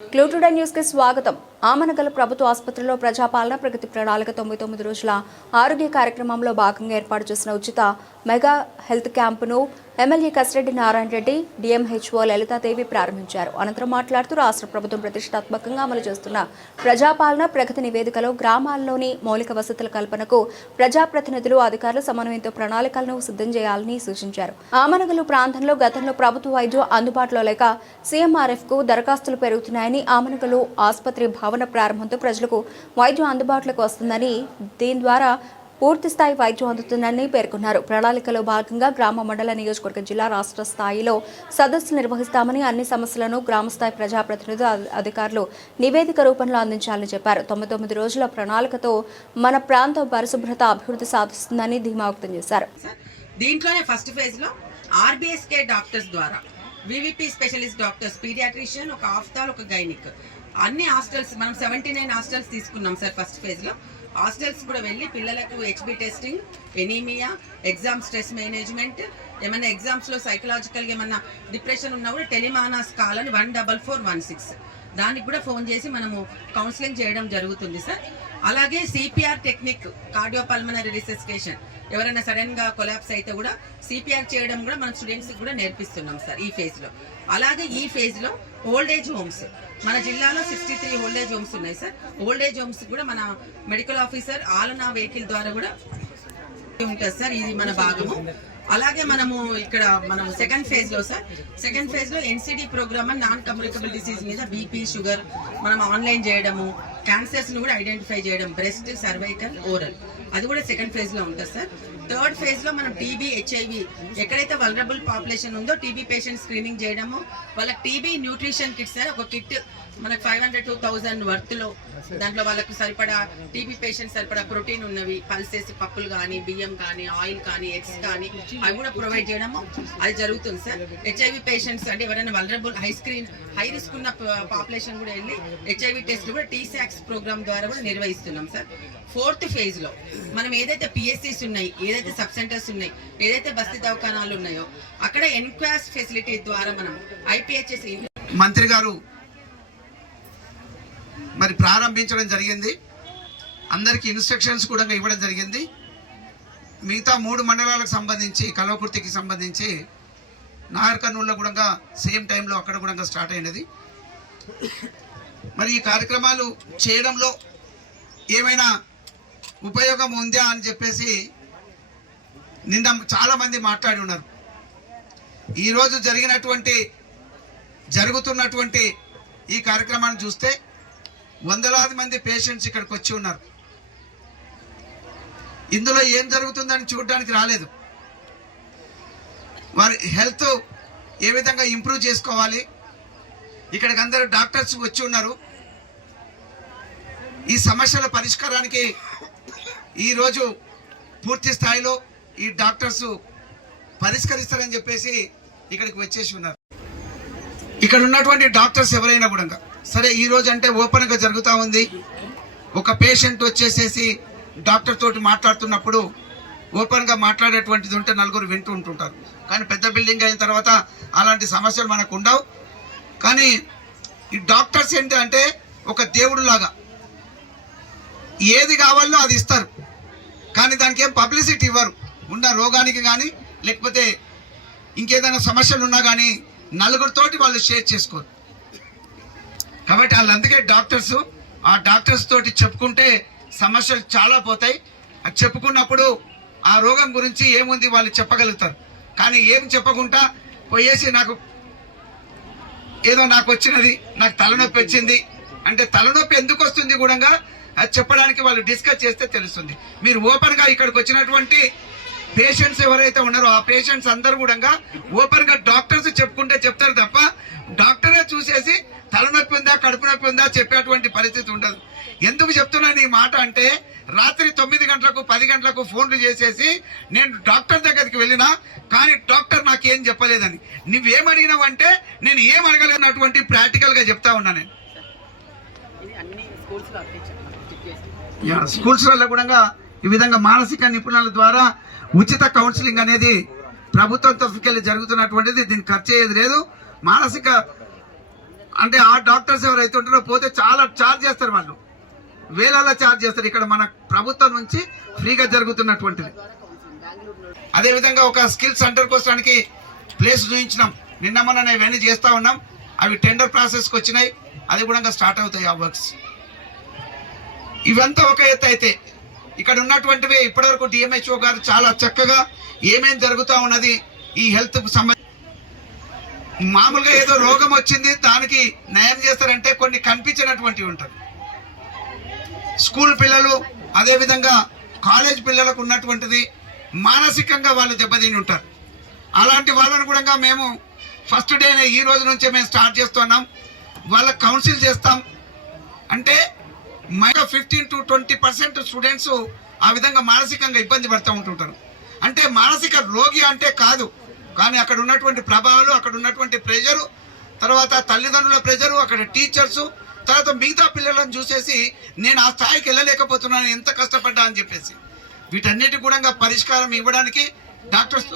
క్లూటుడే news కి స్వాగతం. ఆమనగల్ ప్రభుత్వ ఆసుపత్రిలో ప్రజాపాలన ప్రగతి ప్రణాళిక 99 రోజుల ఆరోగ్య కార్యక్రమంలో భాగంగా ఏర్పాటు చేసిన ఉచిత మెగా హెల్త్ క్యాంపును ఎమ్మెల్యే కసిరెడ్డి నారాయణ రెడ్డి, డిఎంహెచ్ఓ లలితాదేవి ప్రారంభించారు. అనంతరం మాట్లాడుతూ రాష్ట్ర ప్రభుత్వం ప్రతిష్టాత్మకంగా అమలు చేస్తున్న ప్రజాపాలన ప్రగతి నివేదికలో గ్రామాల్లోని మౌలిక వసతుల కల్పనకు ప్రజాప్రతినిధులు, అధికారులు సమన్వయంతో ప్రణాళికలను సిద్ధం చేయాలని సూచించారు. ఆమనగల్ ప్రాంతంలో గతంలో ప్రభుత్వ వైద్యం అందుబాటులో లేక సీఎంఆర్ఎఫ్కు దరఖాస్తులు పెరుగుతున్నాయని, ఆమనగల్ ఆసుపత్రి భవన ప్రారంభంతో ప్రజలకు వైద్యం అందుబాటులోకి వస్తుందని, దీని ద్వారా పూర్తి స్థాయి వైద్యం అందుతుందని పేర్కొన్నారు. ప్రణాళికలో భాగంగా గ్రామ, మండల, నియోజకవర్గ, జిల్లా, రాష్ట్ర స్థాయిలో సదస్సులు నిర్వహిస్తామని, అన్ని సమస్యలను గ్రామస్థాయి ప్రజాప్రతినిధులు, అధికారులు నివేదిక రూపంలో అందించాలని చెప్పారు. 99 రోజుల ప్రణాళికతో మన ప్రాంతం పరిశుభ్రత అభివృద్ధి సాధిస్తుందని ధీమా వ్యక్తం చేశారు. దీంట్లోనే ఫస్ట్ ఫేజ్ లో ఆర్బీఎస్కే డాక్టర్స్ ద్వారా వివిపి స్పెషలిస్ట్ డాక్టర్స్, పీడియాట్రిషియన్, ఒక ఆఫ్తాల్, ఒక గైనిక్, అన్ని హాస్టల్స్ మనం 79 హాస్టల్స్ తీసుకున్నాం సార్. ఫస్ట్ ఫేజ్ లో హాస్టల్స్ కూడా వెళ్ళి పిల్లలకు HB testing, anaemia, exam stress management, ఏమైనా ఎగ్జామ్స్ లో సైకలాజికల్గా ఏమన్నా డిప్రెషన్ ఉన్నా కూడా టెలిమానాస్ కాల్ అని 14416 దానికి కూడా ఫోన్ చేసి మనము కౌన్సిలింగ్ చేయడం జరుగుతుంది సార్. అలాగే సిపిఆర్ టెక్నిక్, కార్డియోపల్మనరీ రిసెసిటేషన్, ఎవరైనా సడన్ గా కొలాప్స్ అయితే కూడా సిపిఆర్ చేయడం కూడా మన స్టూడెంట్స్ కూడా నేర్పిస్తున్నాం సార్ ఈ ఫేజ్ లో. అలాగే ఈ ఫేజ్ లో ఓల్డ్ ఏజ్ హోమ్స్, మన జిల్లాలో 63 ఓల్డ్ ఏజ్ హోమ్స్ ఉన్నాయి సార్. ఓల్డ్ ఏజ్ హోమ్స్ కూడా మన మెడికల్ ఆఫీసర్ ఆలనా వెహికల్ ద్వారా కూడా ఉంటుంది సార్. ఇది మన భాగము. అలాగే మనము ఇక్కడ మనం సెకండ్ ఫేజ్ లో సార్, సెకండ్ ఫేజ్ లో ఎన్సిడి ప్రోగ్రామ్ అని నాన్ కమ్యూనికబుల్ డిసీజ్ మీద బీపీ, షుగర్ మనం ఆన్లైన్ చేయడము, క్యాన్సర్స్ ను కూడా ఐడెంటిఫై చేయడం, బ్రెస్ట్, సర్వైకల్, ఓరల్, అది కూడా సెకండ్ ఫేజ్ లో ఉంటుంది సార్. థర్డ్ ఫేజ్ లో మనం టీబీ, హెచ్ఐవి, ఎక్కడైతే వల్నరబుల్ పాపులేషన్ ఉందో టీబీ పేషెంట్ స్క్రీనింగ్ చేయడము, వాళ్ళకి టీబీ న్యూట్రిషన్ కిట్స్ సార్, ఒక కిట్ మనకు 500 to 1000 వర్త్ లో, దాంట్లో వాళ్ళకు సరిపడా టీబీ పేషెంట్ సరిపడా ప్రోటీన్ ఉన్నవి, పల్సెస్, పప్పులు కానీ, బియ్యం కానీ, ఆయిల్ కానీ, ఎగ్స్ కానీ, అవి కూడా ప్రొవైడ్ చేయడము అది జరుగుతుంది సార్. హెచ్ఐవి పేషెంట్స్ అంటే ఎవరైనా వల్నరబుల్ హై రిస్క్ ఉన్న పాపులేషన్ కూడా వెళ్ళి హెచ్ఐవి టెస్ట్ కూడా టీసాక్స్ ప్రోగ్రామ్ ద్వారా కూడా నిర్వహిస్తున్నాం సార్. ఫోర్త్ ఫేజ్ లో మనం ఏదైతే పిఎస్సీస్ ఉన్నాయి, ఏదైతే సబ్ సెంటర్స్ ఉన్నాయి, ఏదైతే బస్తీ దవాఖానాలు ఉన్నాయో అక్కడ ఎన్క్వాస్ ఫెసిలిటీ ద్వారా మనం ఐపీహెచ్ఎస్ మంత్రి గారు మరి ప్రారంభించడం జరిగింది. అందరికీ ఇన్స్ట్రక్షన్స్ కూడా ఇవ్వడం జరిగింది. మిగతా 3 మండలాలకు సంబంధించి, కల్వకుర్తికి సంబంధించి నాగర్ కర్నూలులో కూడా సేమ్ టైంలో అక్కడ కూడా స్టార్ట్ అయినది. మరి ఈ కార్యక్రమాలు చేయడంలో ఏమైనా ఉపయోగం ఉందా అని చెప్పేసి నిన్న చాలామంది మాట్లాడి ఉన్నారు. ఈరోజు జరుగుతున్నటువంటి ఈ కార్యక్రమాన్ని చూస్తే వందలాది మంది పేషెంట్స్ ఇక్కడికి వచ్చి ఉన్నారు. ఇందులో ఏం జరుగుతుందని చూడడానికి రాలేదు. వారి హెల్త్ ఏ విధంగా ఇంప్రూవ్ చేసుకోవాలి, ఇక్కడికి అందరూ డాక్టర్స్ వచ్చి ఉన్నారు. ఈ సమస్యల పరిష్కారానికి ఈరోజు పూర్తి స్థాయిలో ఈ డాక్టర్స్ పరిష్కరిస్తారని చెప్పేసి ఇక్కడికి వచ్చేసి ఉన్నారు. ఇక్కడ ఉన్నటువంటి డాక్టర్స్ ఎవరైనా కూడా సరే, ఈ రోజు అంటే ఓపెన్గా జరుగుతూ ఉంది. ఒక పేషెంట్ వచ్చేసేసి డాక్టర్ తోటి మాట్లాడుతున్నప్పుడు ఓపెన్గా మాట్లాడేటువంటిది ఉంటే నలుగురు వింటూ ఉంటుంటారు. కానీ పెద్ద బిల్డింగ్ అయిన తర్వాత అలాంటి సమస్యలు మనకు ఉండవు. కానీ ఈ డాక్టర్స్ ఏంటి అంటే ఒక దేవుడు లాగా ఏది కావాలో అది ఇస్తారు. కానీ దానికి ఏం పబ్లిసిటీ ఇవ్వరు. ఉన్న రోగానికి కానీ లేకపోతే ఇంకేదైనా సమస్యలు ఉన్నా కానీ నలుగురితోటి వాళ్ళు షేర్ చేసుకోరు. కాబట్టి వాళ్ళందుకే డాక్టర్స్, ఆ డాక్టర్స్ తోటి చెప్పుకుంటే సమస్యలు చాలా పోతాయి. అది చెప్పుకున్నప్పుడు ఆ రోగం గురించి ఏముంది వాళ్ళు చెప్పగలుగుతారు. కానీ ఏం చెప్పకుండా పోయేసి నాకు వచ్చినది, నాకు తలనొప్పి వచ్చింది అంటే తలనొప్పి ఎందుకు వస్తుంది కూడా అది చెప్పడానికి వాళ్ళు డిస్కస్ చేస్తే తెలుస్తుంది. మీరు ఓపెన్గా ఇక్కడికి వచ్చినటువంటి పేషెంట్స్ ఎవరైతే ఉన్నారో ఆ పేషెంట్స్ అందరూ కూడా ఓపెన్గా డాక్టర్స్ చెప్తారు తప్ప డాక్టరే చూసేసి తలనొప్పి ఉందా, కడుపు నొప్పి ఉందా చెప్పేటువంటి పరిస్థితి ఉండదు. ఎందుకు చెప్తున్నాను ఈ మాట అంటే, రాత్రి 9 గంటలకు 10 గంటలకు ఫోన్లు చేసేసి నేను డాక్టర్ దగ్గరికి వెళ్ళినా కానీ డాక్టర్ నాకేం చెప్పలేదని, నువ్వేం అడిగినావంటే నేను ఏం అడగలేనటువంటి ప్రాక్టికల్గా చెప్తా ఉన్నా. నేను స్కూల్స్లలో కూడా ఈ విధంగా మానసిక నిపుణుల ద్వారా ఉచిత కౌన్సిలింగ్ అనేది ప్రభుత్వం తరఫుకెళ్ళి జరుగుతున్నటువంటిది. దీనికి ఖర్చు అయ్యేది లేదు. మానసిక అంటే ఆ డాక్టర్స్ ఎవరైతే ఉంటారో పోతే చాలా ఛార్జ్ చేస్తారు, వాళ్ళు వేలల్లో ఛార్జ్ చేస్తారు. ఇక్కడ మన ప్రభుత్వం నుంచి ఫ్రీగా జరుగుతున్నటువంటిది. అదేవిధంగా ఒక స్కిల్ సెంటర్ కోసడానికి ప్లేస్ చూపించినాం. నిన్న మొన్న ఇవన్నీ చేస్తూ ఉన్నాం. అవి టెండర్ ప్రాసెస్కి వచ్చినాయి, అది కూడా స్టార్ట్ అవుతాయి ఆ వర్క్స్. ఇవంతా ఒక ఎత్తు అయితే ఇక్కడ ఉన్నటువంటివి ఇప్పటివరకు డిఎంహెచ్ఓ గారు చాలా చక్కగా ఏమేం జరుగుతూ ఉన్నది ఈ హెల్త్కు సంబంధించి. మామూలుగా ఏదో రోగం వచ్చింది దానికి నయం చేస్తారంటే కొన్ని కనిపించినటువంటివి ఉంటాయి. స్కూల్ పిల్లలు అదేవిధంగా కాలేజ్ పిల్లలకు ఉన్నటువంటిది మానసికంగా వాళ్ళు దెబ్బతిని ఉంటారు. అలాంటి వాళ్ళను కూడా మేము ఫస్ట్ డేనే ఈ రోజు నుంచే మేము స్టార్ట్ చేస్తున్నాం. వాళ్ళకి కౌన్సిల్ చేస్తాం. అంటే 15 to 20% స్టూడెంట్స్ ఆ విధంగా మానసికంగా ఇబ్బంది పడుతూ ఉంటుంటారు. అంటే మానసిక రోగి అంటే కాదు, కానీ అక్కడ ఉన్నటువంటి ప్రభావాలు, అక్కడ ఉన్నటువంటి ప్రెజరు, తర్వాత తల్లిదండ్రుల ప్రెజరు, అక్కడ టీచర్సు, తర్వాత మిగతా పిల్లలను చూసేసి నేను ఆ స్థాయికి వెళ్ళలేకపోతున్నాను, ఎంత కష్టపడ్డా అని చెప్పేసి వీటన్నిటి కూడా పరిష్కారం ఇవ్వడానికి డాక్టర్స్